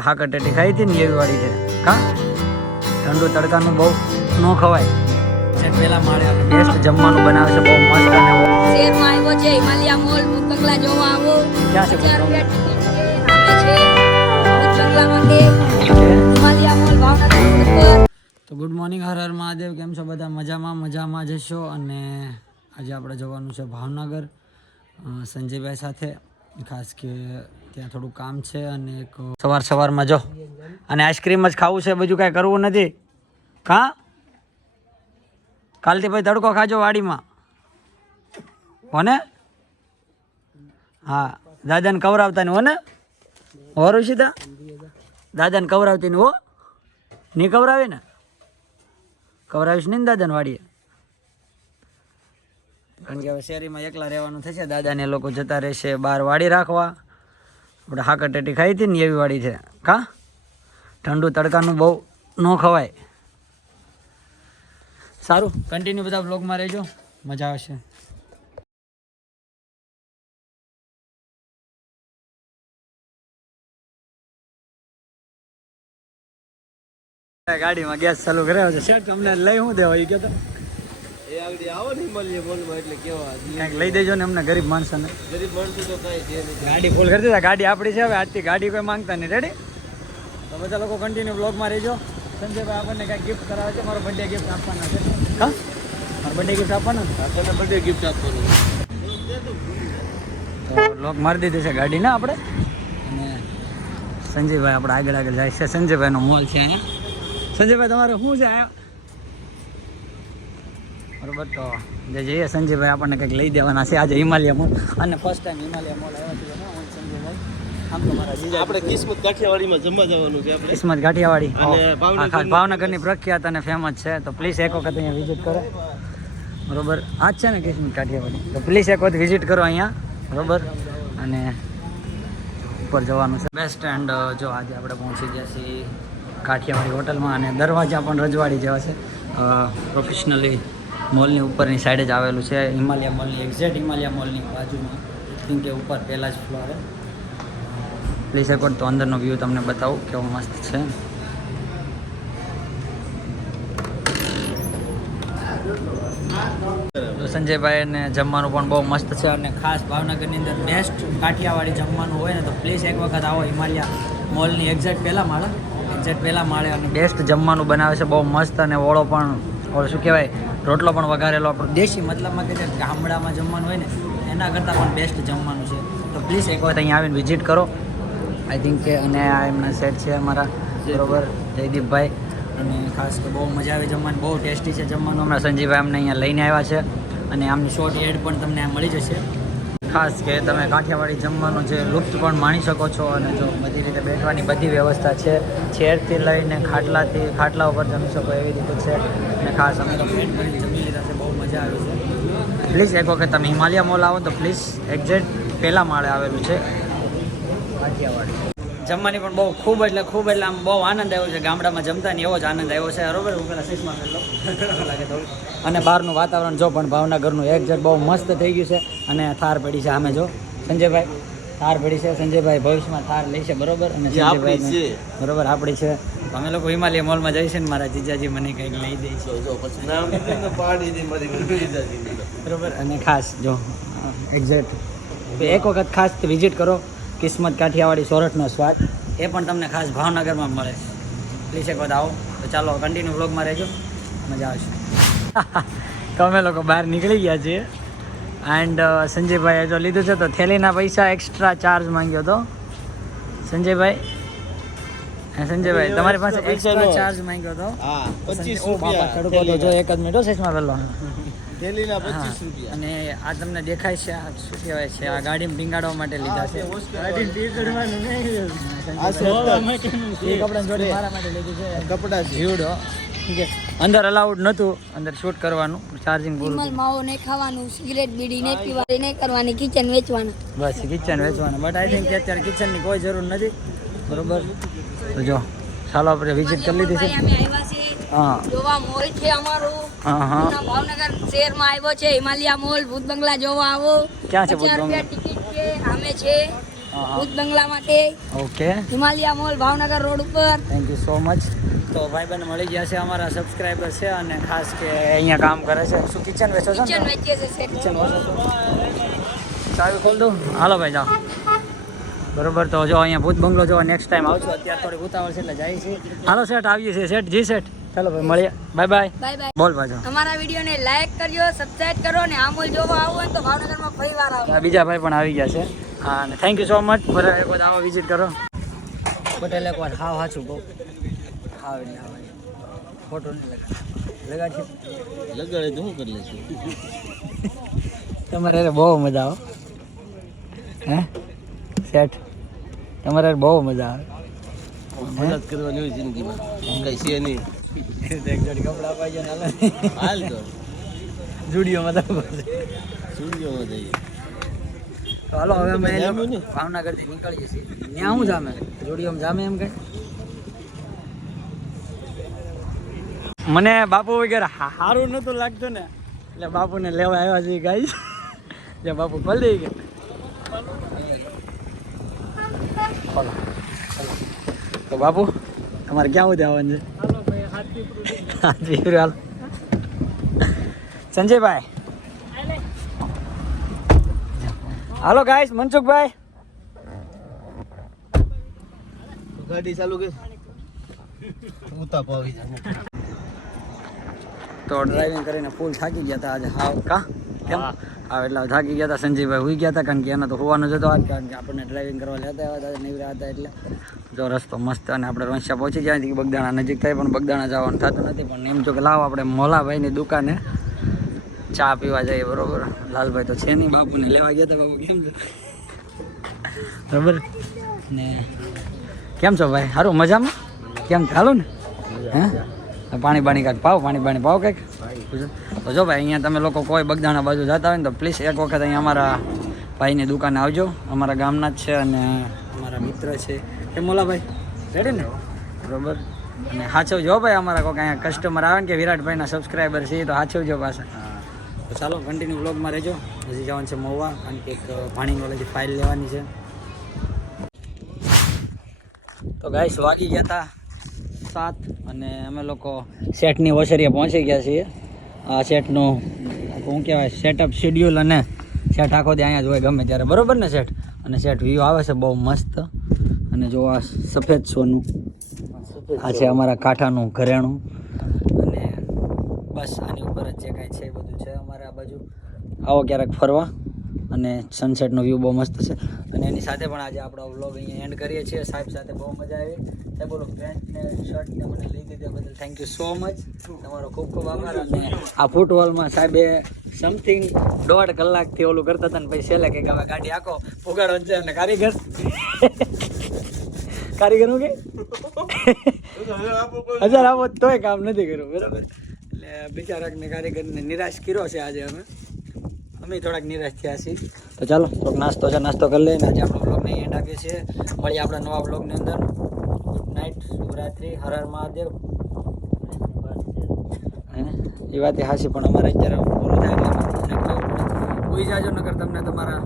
હાકર ટેટી ખાઈ હતી ને એવી વાળી છે કા ઠંડુ તડકાનું બહુ ન ખવાય છે પેલા માળે બેસ્ટ જમવાનું બનાવે છે બહુ મસ્ત અને શહેરમાં આવ્યો છે હિમાલયા મોલ ભૂત બંગલા જોવા આવો ક્યાં છે છે ભૂત બંગલા માટે હિમાલયા મોલ ભાવનગર તો ગુડ મોર્નિંગ હર હર મહાદેવ કેમ છો બધા મજામાં જશો અને આજે આપણે જવાનું છે ભાવનગર સંજયભાઈ સાથે ખાસ કે ત્યાં થોડું કામ છે અને એક સવારમાં જો અને આઈસ્ક્રીમ જ ખાવું છે બીજું કાંઈ કરવું નથી હા કાલથી ભાઈ તડકો ખાજો વાડીમાં હોને હા દાદાને કવરાવતા ને હોને હો ઋષિતા દાદાને કવરાવતી ને હો નહીં કવરાવે ને કવરાવીશ નહીં ને દાદાને વાડીએ કારણ કે હવે શેરીમાં એકલા રહેવાનું થશે દાદાને લોકો જતા રહેશે બહાર વાડી રાખવા આપણે હાકર ટેટી ખાઈ હતી ને એવી વાડી છે કા ઠંડુ તડકાનું બહુ ન ખવાય સારું કન્ટિન્યુ બધા બ્લોગમાં રહેજો મજા આવશે ગાડીમાં ગેસ ચાલુ કર્યો છે શેઠ અમને લઈ હું દેવા એ કહેતો કંઈક લઈ દેજો ને અમને ગરીબ માણસોને ગાડી ફૂલ કરી દીધા ગાડી આપણી છે હવે આજથી ગાડી કોઈ માંગતા નહીં રેડી તો બધા લોકો કન્ટિન્યુ બ્લોગમાં રહેજો સંજયભાઈ આપણને કંઈક ગિફ્ટ કરાવે છે મારો બર્થડે ગિફ્ટ આપવાના છે હા મારો બર્થડે ગિફ્ટ આપવાનો બર્થડે ગિફ્ટ આપવાનું તો લોક મારી દીધી છે ગાડીને આપણે અને સંજયભાઈ આપણે આગળ જાય છે સંજયભાઈનો મોલ છે અહીંયા સંજયભાઈ તમારે શું છે અહીંયા બરોબર તો જે જઈએ સંજયભાઈ આપણને કંઈક લઈ દેવાના છે આજે હિમાલયા મોલ અને ફર્સ્ટ ટાઈમ હિમાલયા મોલ આવ્યા છે સંજયભાઈ આમ તો મારા જીજા આપણે કિસ્મત કાઠિયાવાડીમાં જમવા જવાનું છે આપણે કિસ્મત કાઠિયાવાડી અને ખાસ ભાવનગરની પ્રખ્યાત અને ફેમસ છે તો પ્લીઝ એક વખત અહીંયા વિઝિટ કરો બરોબર આ જ છે ને કિસ્મત કાઠિયાવાડી તો પ્લીઝ એક વખત વિઝિટ કરો અહીંયા બરોબર અને ઉપર જવાનું છે બેસ્ટ એન્ડ જો આજે આપણે પહોંચી ગયા છીએ કાઠિયાવાડી હોટલમાં અને દરવાજા પણ રજવાડી જેવા છે પ્રોફેશનલી મોલની ઉપરની સાઈડે જ આવેલું છે હિમાલયા મોલની એક્ઝેક્ટ હિમાલયા મોલની બાજુમાં કેમ કે ઉપર પહેલા જ ફ્લોરે પ્લીઝ એક વાર તો અંદરનો વ્યૂ તમને બતાવું કેવો મસ્ત છે તો સંજયભાઈને જમવાનું પણ બહુ મસ્ત છે અને ખાસ ભાવનગરની અંદર બેસ્ટ કાઠિયાવાડી જમવાનું હોય ને તો પ્લીઝ એક વખત આવો હિમાલયા મોલની એક્ઝેક્ટ પહેલા માળે અને બેસ્ટ જમવાનું બનાવે છે બહુ મસ્ત અને ઓળો પણ ઓળો શું કહેવાય રોટલો પણ વઘારેલો આપણું દેશી મતલબમાં કે જે ગામડામાં જમવાનું હોય ને એના કરતાં પણ બેસ્ટ જમવાનું છે તો પ્લીઝ એક વખત અહીંયા આવીને વિઝિટ કરો આઈ થિંક કે અને આ એમના સેટ છે અમારા બરોબર જયદીપભાઈ અને ખાસ તો બહુ મજા આવે જમવાની બહુ ટેસ્ટી છે જમવાનું હમણાં સંજીવભાઈ અમને અહીંયા લઈને આવ્યા છે અને આમની શોર્ટ એડ પણ તમને મળી જશે ખાસ કે તમે કાઠિયાવાડી જમવાનું જે લુપ્ત પણ માણી શકો છો અને જો બધી રીતે બેઠવાની બધી વ્યવસ્થા છે ચેરથી લઈને ખાટલા ઉપર જમી શકો એવી રીતે છે અને ખાસ અમે તો પેટ ભરીને જમી લીધા છે બહુ મજા આવી છે પ્લીઝ એક વખત તમે હિમાલયા મોલ આવો તો પ્લીઝ એક્ઝેક્ટ પહેલા માળે આવેલું છે કાઠિયાવાડી જમવાની પણ બહુ ખૂબ એટલે આમ બહુ આનંદ આવ્યો છે ગામડામાં જમતા ને એવો જ આનંદ આવ્યો છે બરોબર હું પેલા શીશમાં ફેરલો લાગે થોડું અને બહારનું વાતાવરણ જો પણ ભાવનગરનું એક્ઝેક્ટ બહુ મસ્ત થઈ ગયું છે અને થાર પડી છે આમે જો સંજયભાઈ થાર પડી છે સંજયભાઈ ભવિષ્યમાં થાર લઈશે બરોબર અને સંજયભાઈ બરોબર આપણી છે અમે લોકો હિમાલય મોલમાં જઈશું ને મારા જીજાજી મને કંઈક લઈ દે છે બરોબર અને ખાસ જો એક્ઝેક્ટ એક વખત ખાસ વિઝિટ કરો કિસ્મત કાઠિયાવાડી સોરઠનો સ્વાદ એ પણ તમને ખાસ ભાવનગરમાં મળે પ્લીઝ એક વખત આવો તો ચાલો કન્ટિન્યુ વ્લોગમાં રહેજો મજા આવશે તો અમે લોકો બહાર નીકળી ગયા છીએ એન્ડ સંજયભાઈએ જો લીધું છે તો થેલીના પૈસા એક્સ્ટ્રા ચાર્જ માંગ્યો હતો સંજયભાઈ તમારી પાસે એક્સ્ટ્રા ચાર્જ માંગ્યો હતો તડકો તો જો એક જ મિનિટ શેષમાં પહેલો અને આ તમને દેખાય છે આ શું કહેવાય છે આ ગાડીમાં ટીંગાડવા માટે લીધા છે કપડા જીવડો અંદર અલાઉડ નહોતું અંદર શૂટ કરવાનું ચાર્જિંગ પૂરું માવો નહીં ખાવાનું સિગરેટ બીડી નહીં પીવાની નહીં કરવાની કિચન વેચવાનું બસ કિચન વેચવાનું બટ આઈ થિંક કે અત્યારે કિચનની કોઈ જરૂર નથી બરોબર તો જો ચાલો આપણે વિઝિટ કરી લીધી છે અમે આવ્યા છે હા જોવા મોલ છે અમારું ભાવનગર શહેરમાં આવ્યો છે હિમાલયા મોલ ભૂત બંગલા જોવા આવો ક્યાં છે ભૂત બંગલા ટિકિટ છે આમે છે હા. ભૂત બંગલા માટે okay, Himalaya mall Bhavnagar road ઉપર. Thank you so much. તો ભાઈબંધ મળી ગયા છે, અમારા સબસ્ક્રાઈબર છે અને ખાસ કે અહીંયા કામ કરે છે. શું કિચન વેચો છો કિચન ને? વેચીએ છે શેઠ. કિચન વેચો છો? ચાવી ખોલ દઉં? હાલો ભાઈ જાઓ. બરોબર, તો જો અહીંયા ભૂત બંગલો જોવા નેક્સ્ટ ટાઈમ આવજો. અત્યારે થોડી ઉતાવળ છે એટલે જાય છે. હાલો સેટ, આવીએ છીએ સેટ. જી સેટ, ચાલો ભાઈ મળીએ. Bye bye. Bye bye. બોલ પાછો. અમારા વિડીયોને લાઈક કરજો, સબસ્ક્રાઇબ કરો અને આમોલ જોવા આવો હોય તો ભાવનગરમાં ફરી વાર આવો. આ બીજા ભાઈ પણ આવી ગયા છે. હા, અને થેન્ક યુ સો મચ. ફરી એક વખત આવો, વિઝિટ કરો. પટેલ એક વાર હાવ સાચું કહું, હાવ એટલે હાવ ફોટો નહીં લગાડશે. લગાડે તો શું કરી લેશું? તમારે બહુ મજા આવે. હે સેટ, તમારે બહુ મજા આવે. મદદ કરવાની હોય જિંદગીમાં, કઈ છે નહીં. એક જોડી કપડા અપાઈ જાય ને હાલ તો જુડીઓમાં તો સ્ટુડિયોમાં જઈએ. તો હાલો હવે અમે જામ્યું ને? ભાવનગરથી નીકળીએ છીએ. ત્યાં શું જામે? જુડીઓમાં જામે એમ કઈ? મને બાપુ વગેરે સારું નહોતું લાગતું ને, એટલે બાપુને લેવા આવ્યા છીએ ગાઈસ. જે બાપુ ખોલી દઈ ગયા. બોલો. તો બાપુ તમારે ક્યાં સુધી આવવાનું છે? હાલો સંજયભાઈ. હાલો ગાઈસ, મનસુખભાઈ. ગાડી ચાલુ કર. ઉતાપ આવી જાય. તો ડ્રાઇવિંગ કરીને ફૂલ થાકી ગયા હતા આજે. હાવ કા કેમ? હા, એટલે થાકી ગયા હતા. સંજયભાઈ હોઈ ગયા હતા કારણ કે એનો તો હોવાનો જ હતો આજ, કારણ કે આપણને ડ્રાઇવિંગ કરવા લેતા આવ્યા હતા, નીવડ્યા હતા. એટલે જો રસ્તો મસ્ત, અને આપણે રંશા પહોંચી ગયા હતી. બગદાણા નજીક થાય પણ બગદાણા જવાનું થતું નથી. પણ એમ જો કે લાવો આપણે મોલાભાઈની દુકાને ચા પીવા જઈએ. બરોબર, લાલભાઈ તો છે નહીં, બાપુને લેવા ગયા હતા. બાપુ કેમ છો? બરોબર ને કેમ છો ભાઈ? સારું, મજામાં? કેમ ચાલો ને? હે પાણી બાણી કાંઈક પાવ, પાણી બાણી પાવ કંઈક. તો જો ભાઈ, અહીંયા તમે લોકો કોઈ બગદાણા બાજુ જતા હોય ને તો પ્લીઝ એક વખત અહીંયા અમારા ભાઈની દુકાને આવજો. અમારા ગામના જ છે અને અમારા મિત્ર છે. કેમ મોલાભાઈ, રેડી ને? બરોબર, અને સાચવજો ભાઈ. અમારા કોઈ અહીંયા કસ્ટમર આવે ને કે વિરાટભાઈના સબસ્ક્રાઈબર છે તો સાચવજો પાછા. તો ચાલો કન્ટિન્યુ બ્લોગમાં રહેજો. હજી જવાનું છે મહુવા, કારણ કે એક ભાણી નોલેજ ફાઇલ લેવાની છે. તો ગાઈસ વાગી ગયા હતા 7 અને અમે લોકો સેટની ઓસરીએ પહોંચી ગયા છીએ. આ સેટનું શું કહેવાય, સેટઅપ શેડ્યુલ અને સેટ આખો દી અહીંયા જ હોય ગમે ત્યારે. બરોબર ને સેટ? અને સેટ વ્યૂ આવે છે બહુ મસ્ત. અને જો આ સફેદ સોનું, આ છે અમારા કાંઠાનું ઘરેણું. અને બસ આની ઉપર જ જે કાંઈ છે એ બધું છે અમારે આ બાજુ. આવો ક્યારેક ફરવા, અને સનસેટનો વ્યૂ બહુ મસ્ત છે. અને એની સાથે પણ આજે આપણો વ્લોગ અહીંયા એન્ડ કરીએ છીએ. સાહેબ સાથે બહુ મજા આવી. સાહેબ બોલો, પેન્ટ ને શર્ટ ને મને લઈ દીધા બદલ થેન્ક યુ સો મચ. તમારો ખૂબ ખૂબ આભાર. અને આ ફૂટબોલમાં સાહેબે સમથિંગ 1.5 કલાકથી ઓલું કરતા હતા ને પછી છેલ્લે કંઈક હવે ગાડી આખો ફુગાડો છે. અને કારીગર કારીગર હું કે 1000 આપો તોય કામ નથી કર્યું. બરાબર, એટલે બિચારાકને કારીગરને નિરાશ કર્યો છે આજે. અમે થોડાક નિરાશ થયા છીએ. તો ચાલો થોડોક નાસ્તો છે, નાસ્તો કરી લઈને આજે આપણો બ્લોગને એન્ડ આપીએ છીએ. મળીએ આપણા નવા બ્લોગની અંદર. Good night, શુભરાત્રિ, Har Har Mahadev. એ વાત એ હાસી, પણ અમારે અત્યારે પૂરું થાય એટલે કોઈ જાજો નકર તમને તમારા